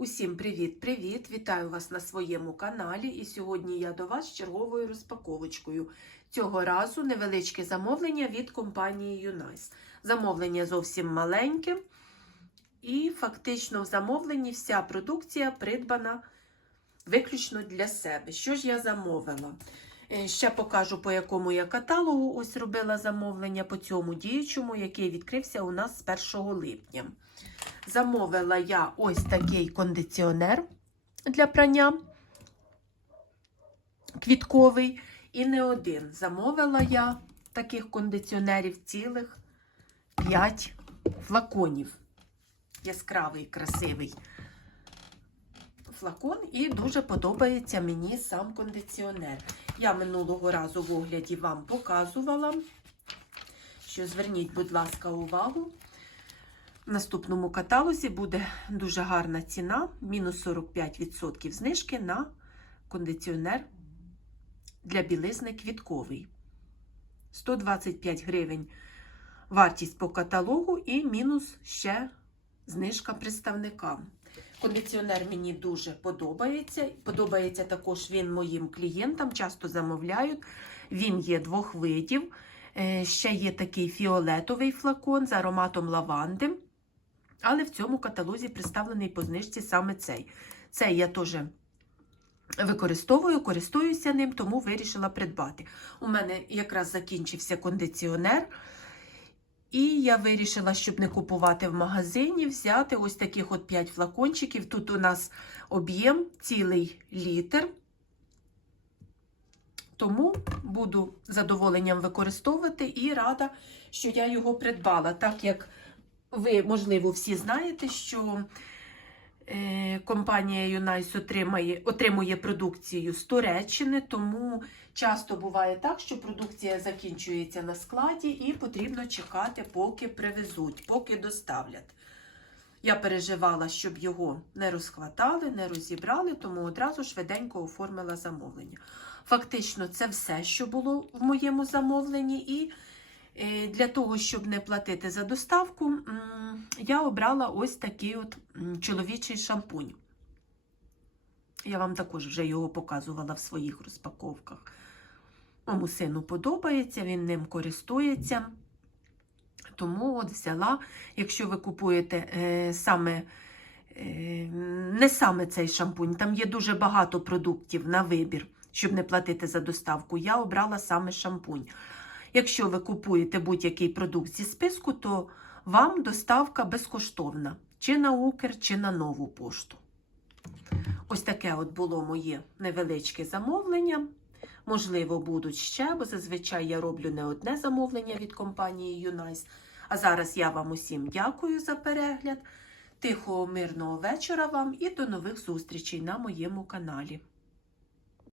Усім привіт-привіт! Вітаю вас на своєму каналі. І сьогодні я до вас з черговою розпаковочкою. Цього разу невеличке замовлення від компанії Юнайс. Замовлення зовсім маленьке, і фактично в замовленні вся продукція придбана виключно для себе. Що ж я замовила? Е, Ще покажу, по якому я каталогу ось робила замовлення по цьому діючому, який відкрився у нас з 1 липня. Замовила я ось такий кондиціонер для прання квітковий. І не один. Замовила я таких кондиціонерів цілих 5 флаконів. Яскравий, красивий флакон, і дуже подобається мені сам кондиціонер. Я минулого разу в огляді вам показувала, що зверніть, будь ласка, увагу. Наступному каталозі буде дуже гарна ціна, мінус 45% знижки на кондиціонер для білизни квітковий. 125 гривень вартість по каталогу і мінус ще знижка представникам. Кондиціонер мені дуже подобається. Подобається також він моїм клієнтам, часто замовляють. Він є двох видів. Е, Ще є такий фіолетовий флакон з ароматом лаванди. Але в цьому каталозі представлений по знижці саме цей. Цей я теж використовую, користуюся ним, тому вирішила придбати. У мене якраз закінчився кондиціонер. І я вирішила, щоб не купувати в магазині, взяти ось таких от 5 флакончиків. Тут у нас об'єм цілий літр. Тому буду задоволенням використовувати і рада, що я його придбала. Так як ви, можливо, всі знаєте, що е, компанія Юнайс отримує, отримує продукцію з Туреччини, тому часто буває так, що продукція закінчується на складі і потрібно чекати, поки привезуть, поки доставлять. Я переживала, щоб його не розхватали, не розібрали, тому одразу швиденько оформила замовлення. Фактично, це все, що було в моєму замовленні, і для того, щоб не платити за доставку, я обрала ось такий от чоловічий шампунь. Я вам також вже його показувала в своїх розпаковках. Моєму сину подобається, він ним користується. Тому от взяла, якщо ви купуєте е, саме е, не саме цей шампунь, там є дуже багато продуктів на вибір, щоб не платити за доставку. Я обрала саме шампунь. Якщо ви купуєте будь-який продукт зі списку, то вам доставка безкоштовна, чи на Укр, чи на нову пошту. Ось таке от було моє невеличке замовлення. Можливо, будуть ще, бо зазвичай я роблю не одне замовлення від компанії Юнайс. А зараз я вам усім дякую за перегляд. Тихого, мирного вечора вам і до нових зустрічей на моєму каналі.